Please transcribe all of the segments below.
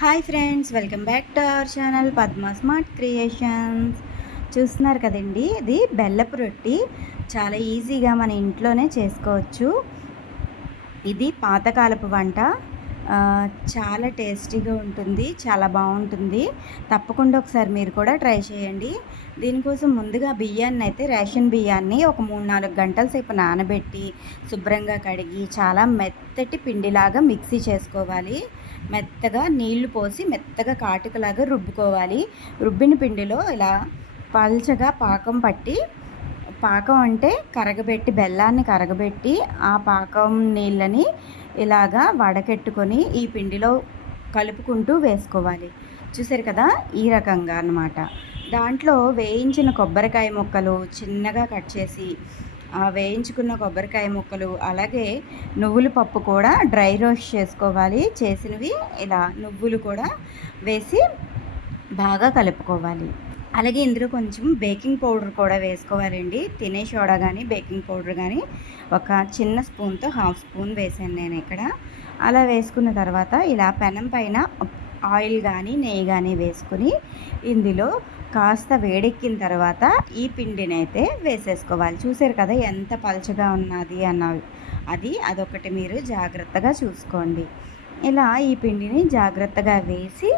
Hi friends, welcome back to our channel Padma smart creations. చూస్తున్నారు కదండి, ఇది బెల్లపు రొట్టి. చాలా ఈజీగా మన ఇంట్లోనే చేసుకోవచ్చు. ఇది పాతకాలపు వంట. చాలా టేస్టీగా ఉంటుంది, చాలా బాగుంటుంది. తప్పకుండా ఒకసారి మీరు కూడా ట్రై చేయండి. దీనికోసం ముందుగా బియ్యాన్ని అయితే రేషన్ బియ్యాన్ని ఒక 3-4 గంటల సేపు నానబెట్టి శుభ్రంగా కడిగి చాలా మెత్తటి పిండిలాగా మిక్సీ చేసుకోవాలి. మెత్తగా నీళ్లు పోసి మెత్తగా కాటుకలాగా రుబ్బుకోవాలి. రుబ్బిన పిండిలో ఇలా పల్చగా పాకం పట్టి, పాకం అంటే కరగబెట్టి, బెల్లాన్ని కరగబెట్టి ఆ పాకం నీళ్ళని ఇలాగా వడకెట్టుకొని ఈ పిండిలో కలుపుకుంటూ వేసుకోవాలి. చూసారు కదా, ఈ రకంగా అన్నమాట. దాంట్లో వేయించిన కొబ్బరికాయ ముక్కలు చిన్నగా కట్ చేసి, వేయించుకున్న కొబ్బరికాయ ముక్కలు, అలాగే నువ్వుల పప్పు కూడా డ్రై రోస్ట్ చేసుకోవాలి. చేసినవి ఇలా నువ్వులు కూడా వేసి బాగా కలుపుకోవాలి. అలాగే ఇందులో కొంచెం బేకింగ్ పౌడర్ కూడా వేసుకోవాలండి. తినే సోడా కానీ బేకింగ్ పౌడర్ కానీ ఒక చిన్న స్పూన్తో హాఫ్ స్పూన్ వేసాను నేను ఇక్కడ. అలా వేసుకున్న తర్వాత ఇలా పెనం పైన ఆయిల్ కానీ నెయ్యి కానీ వేసుకుని ఇందులో కాస్త వేడెక్కిన తర్వాత ఈ పిండిని అయితే వేసేసుకోవాలి. చూసారు కదా ఎంత పలచగా ఉన్నది అదొకటి మీరు జాగ్రత్తగా చూసుకోండి. ఇలా ఈ పిండిని జాగ్రత్తగా వేసి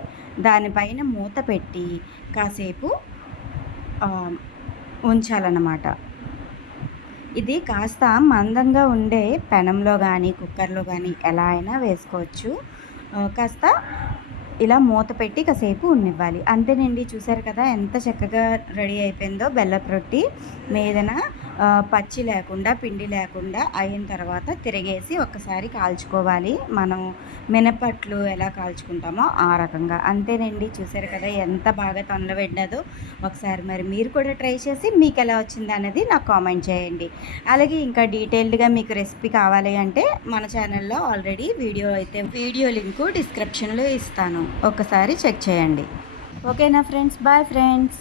దానిపైన మూత పెట్టి కాసేపు ఉంచాలన్నమాట. ఇది కాస్త మందంగా ఉండే పెనంలో కానీ కుక్కర్లో కానీ ఎలా అయినా వేసుకోవచ్చు. కాస్త ఇలా మూత పెట్టి కాసేపు ఉన్నివ్వాలి. అంతేనండి, చూసారు కదా ఎంత చక్కగా రెడీ అయిపోయిందో బెల్లపు రొట్టి. మీదన పచ్చి లేకుండా పిండి లేకుండా అయిన తర్వాత తిరిగేసి ఒక్కసారి కాల్చుకోవాలి. మనం మినపట్లు ఎలా కాల్చుకుంటామో ఆ రకంగా. అంతేనండి, చూసారు కదా ఎంత బాగా తొందరబెట్టినదో. ఒకసారి మరి మీరు కూడా ట్రై చేసి మీకు ఎలా వచ్చింది అనేది నాకు కామెంట్ చేయండి. అలాగే ఇంకా డీటెయిల్డ్గా మీకు రెసిపీ కావాలి అంటే మన ఛానల్లో ఆల్రెడీ వీడియో లింకు డిస్క్రిప్షన్లో ఇస్తాను, ఒకసారి చెక్ చేయండి. ఓకేనా ఫ్రెండ్స్, బాయ్ ఫ్రెండ్స్.